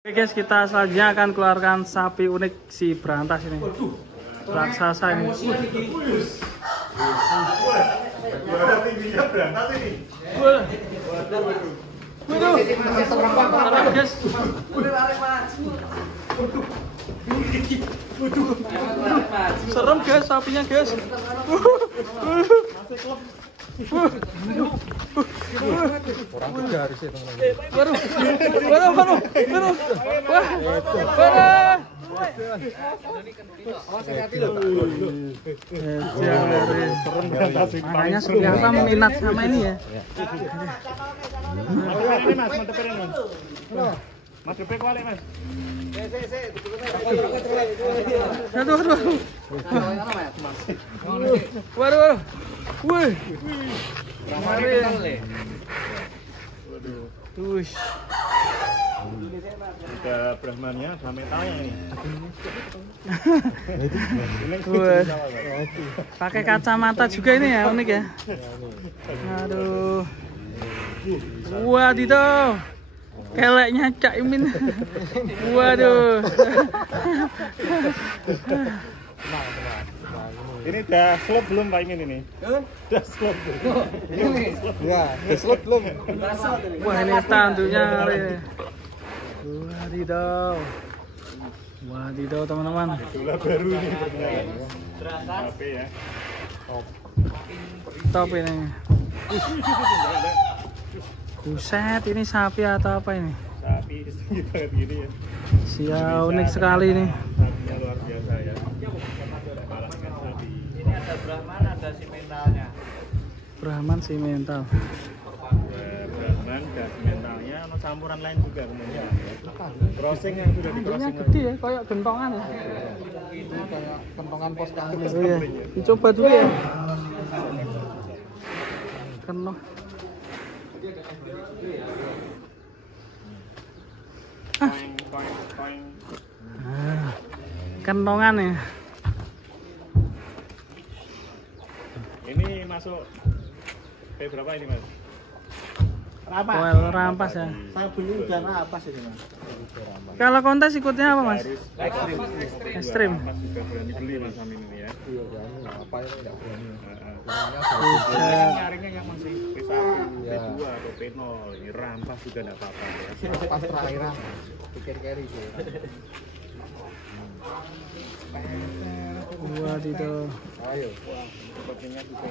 Oke guys, kita selanjutnya akan keluarkan sapi unik si berantas ini. Raksasa ini. Tingginya berantas ini. Guys. Serem guys sapinya guys. Orang juga harus itu. Baru. Makanya siapa minat sama ini ya. Mas Depe kuali Mas. Aduh. Waduh. Wih. Tuh. Udah Brahmannya, sama metalnya ini. Pakai kacamata juga ini ya, unik ya. Aduh. Wadidaw. Keleknya Cak Imin. Waduh. Ini udah slot belum Pak Imin ini? Udah slot belum? Ya, slot belum. Wah ini tanduknya. Wadidaw teman-teman. Itulah baru nih. Tapi ya. Top ini. Buset, ini sapi atau apa ini? Sapi tinggi banget gini ya. Sia unik sekali nih. Sapinya luar biasa ya. Kalahkan sapi. Ini ada Brahman, ada simentalnya. Brahman simental. Brahman dan mentalnya ada campuran lain juga kemudian. Crossing yang sudah di Tanduknya crossing. gede ya, kayak gentongan ya. Ini kayak kentongan pos kami. Oh iya, dicoba dulu ya. Kenoh. Toing. Kentongan ya. Ini masuk P berapa ini Mas? Well, rampas ya. Saya beli udah napas ini Mas. Kalau kontes ikutnya apa mas? Harus Ekstrim. Mas juga berani beli Mas Amin ini ya. Iya, berani. Apa yang tidak berani? Nyarinya yang masih P1, P2 atau P0. Ini rampas juga enggak apa-apa ya. Pas terakhiran, pikir carry sih. Wadidaw. Ayo. Sepertinya juga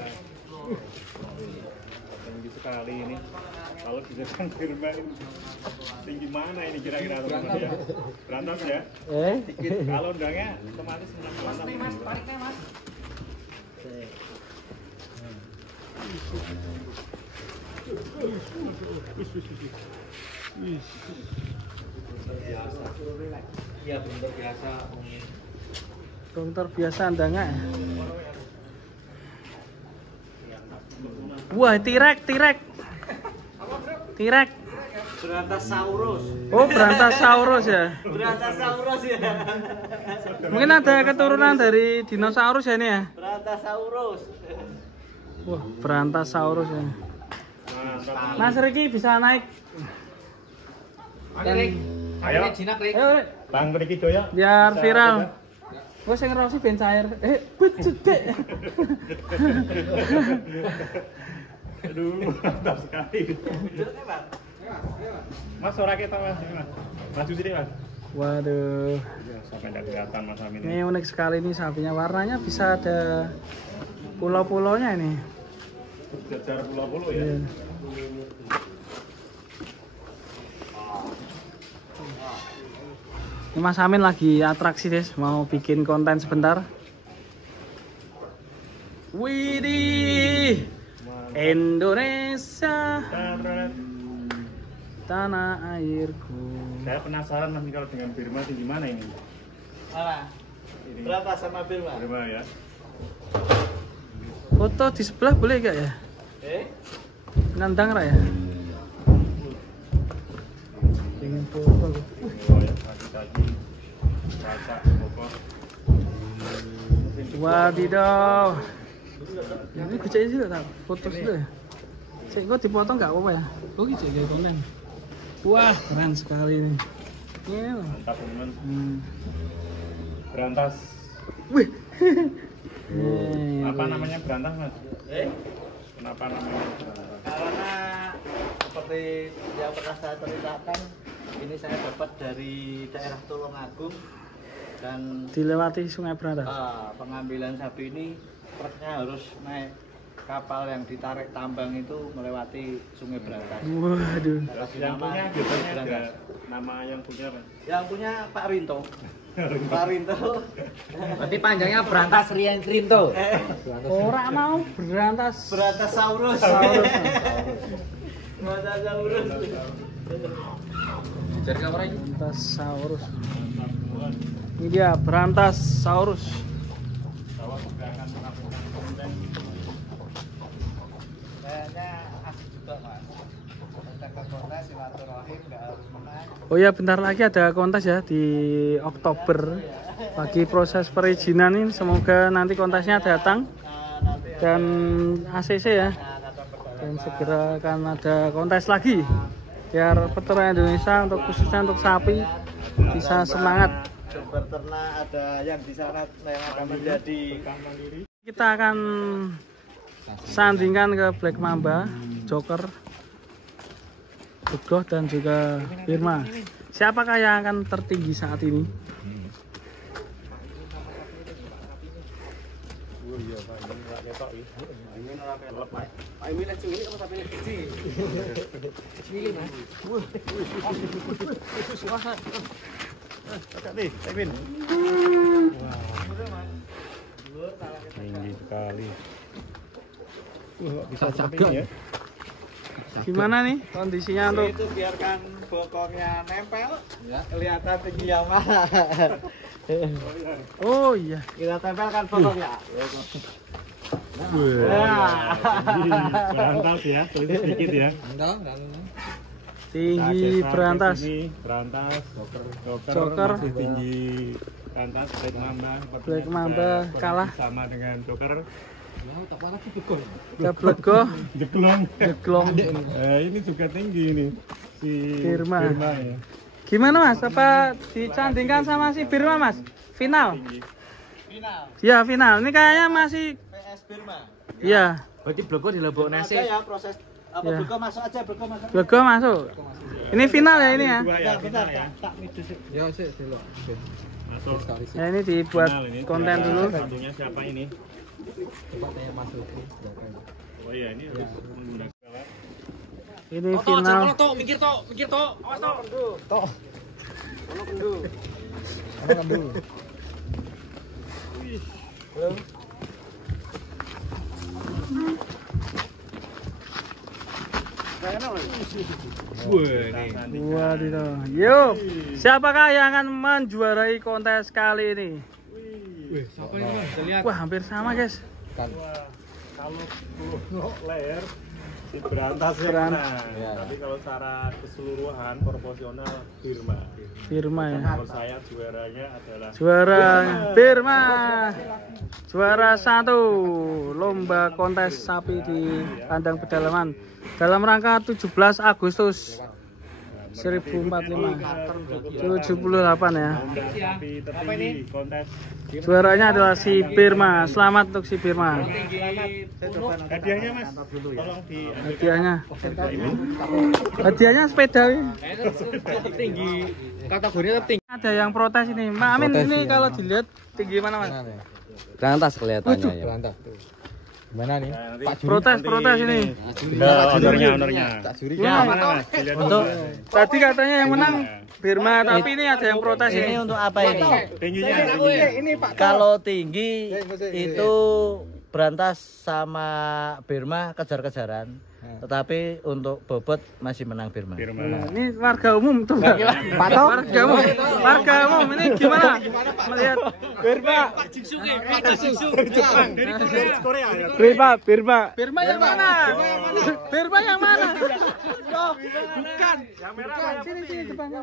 tinggi sekali ini. Kalau dijadikan firman ini tinggi mana ini kira-kira teman-teman ya? Berantas ya? Kalau undangnya otomatis menang berantas. Mas, pariknya Mas. Iya, bentuk biasa. Dokter biasa anda nggak ya? Wah, tirek. Berantasaurus. Oh, Berantasaurus ya. Berantasaurus ya. Mungkin ada keturunan dari dinosaurus ya ini ya. Berantasaurus. Wah, Berantasaurus ya. Nah, Mas Riki bisa naik. ayo, Ayo, Rik. Bang Riki Doyo. Biar Bisa viral. juga. Gue sing ngerosi ben cair. Becut dek. Aduh, mantap sekali. Mas, suara kita Mas. Ini, Mas. Maju sini Mas. Waduh. Sampai tidak kelihatan Mas Amin Ini unik sekali nih sapinya. Warnanya bisa ada pulau-pulaunya ini. Jajar pulau-pulau ya. Iya. Ini Mas Amin lagi atraksi des, mau bikin konten sebentar. Widih, Indonesia, tanah airku. Saya penasaran Mas kalau dengan Birma tinggi mana ini? Mana? Ini Berapa sama Birma? Birma ya. Foto di sebelah boleh gak ya? Nandang ra ya? Pengen foto. Oh ya, kaki-kaki. Kaca, bokok. Wadidaw. Ini kucing sih tak foto dulu ya. Cek gua dipotong nggak apa-apa ya? Oh gitu kayak konten. Wah keren sekali nih. Ini loh. Mantap teman. Berantas. Wih. Apa namanya berantas mas? Eh? Kenapa namanya berantas? Karena seperti yang pernah saya ceritakan, ini saya dapat dari daerah Tulungagung dan Dilewati Sungai Berantas. pengambilan sapi ini truknya harus naik kapal yang ditarik tambang itu melewati Sungai Berantas. Waduh. Terus yang punya biasanya ada nama yang punya apa? Yang punya Pak Rinto. Pak Rinto. Berarti panjangnya Berantas Rian Rinto. Ora mau berantas. Berantas Saurus. Berantas Saurus. Jadi kamera ini. Berantasaurus. Ini dia Berantasaurus. Bahwa juga akan melakukan konten. Kayaknya asik juga mas. Kita ke kota silaturahim nggak harus menang. Oh ya, bentar lagi ada kontes ya di Oktober. Bagi proses perizinan ini semoga nanti kontesnya datang dan ACC ya. Dan segera akan ada kontes lagi biar peternak Indonesia untuk khususnya untuk sapi bisa semangat. Berternak ada yang di sana yang akan menjadi Kita akan sandingkan ke Black Mamba, Joker, Begoh dan juga Birma. Siapakah yang akan tertinggi saat ini? Tinggi sekali. Bisa Saga. ya? Gimana nih kondisinya untuk itu biarkan bokongnya nempel Ya. kelihatan tinggi yang mana. oh iya Kita tempelkan bokongnya. Berantas ya, tulis sedikit ya. Enggak, enggak. tinggi Berantas. Ini Berantas, Joker. masih tinggi Berantas, Black Mamba. Black Mamba kalah. Sama dengan Joker. Tak panas sih betul. Ke Begoh, Jeglong. Jeglong. Ini juga tinggi ini si Birma. ya. Gimana mas? Apa disandingkan sama si Birma mas? Final? Final Ya final. Ini kayaknya masih. PS Birma. Iya. Berarti bloko dilebok nasi. Ada ya proses apa Ya. beko masuk aja beko masuk. Begoh masuk. Ini final ya ini ya. Dua ya, Bentar, final ya. tak midus. Ya sih, delok. Masuk. Sekali sih. Ya ini dibuat Final ini. konten Juara dulu. Satunya siapa ini? Coba tanya masuk. Oh iya, ini harus menggunakan Ini final. Mikir to. Awas to. Mana ngambil? Waduh. Yuk, siapakah yang akan menjuarai kontes kali ini? Siapa ini mas? Lihat. Wah, hampir sama guys. Kan. kalau leher si Berantas ya. Berantas. Nah, tapi kalau secara keseluruhan proporsional Birma. Birma ya. Kalau saya juaranya adalah Juara Birma. Juara 1 lomba kontes sapi di kandang pedalaman dalam rangka 17 Agustus 1045 78 ya. sapi tertinggi kontes. Juaranya adalah si Birma. Selamat untuk si Birma. Hadiahnya Mas, tolong di Hadiahnya. Hadiahnya sepeda. Tertinggi. Kategorinya tertinggi. Ada yang protes ini. Mbak Amin Protes, ini ya. kalau dilihat tinggi mana Mas? Mana nih? Berantas kelihatannya ya. Berantah tuh. Gimana nih? Pak Juri. Protes ini. Honornya. Tak Juri. Ya, Mana Mas? Dilihat Untuk dulu. tadi katanya yang menang Birma, tapi ini ada yang protes Ini ini. untuk apa ini? Tingginya. Kalau tinggi itu Berantas sama Birma kejar-kejaran. Tetapi untuk bobot masih menang Birma. Birma. Nah, ini warga umum tuh nggak? Warga umum. Warga umum ini gimana? Melihat Birma. Jepang dari Korea ya. Birma yang mana? Birma yang mana? Loh, bukan. Yang merah mana? Sini depannya.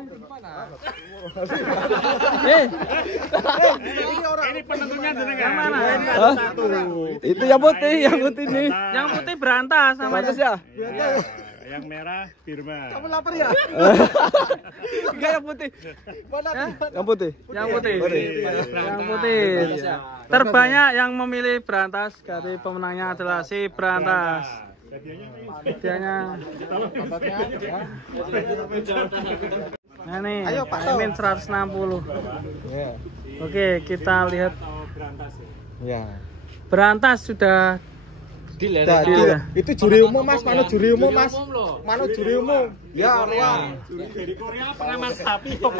Ini penentunya jenengan. Yang mana? Satu. itu yang putih nih. Yang putih Berantas namanya. ya? Yang merah Birma. Kamu lapar ya? Enggak, yang putih. Mana? Yang putih. Yang putih. Berantas. Yang putih. Terbanyak yang memilih berantas dari pemenangnya adalah si berantas. Hadiahnya. Nah nih, Amin 160. Ya. Oke, kita lihat Ya. berantas sudah Dah, itu juri umum Mas, mana juri umum Mas? Mana juri umum? Ya, ruang. Dari Korea pengamat sapi kok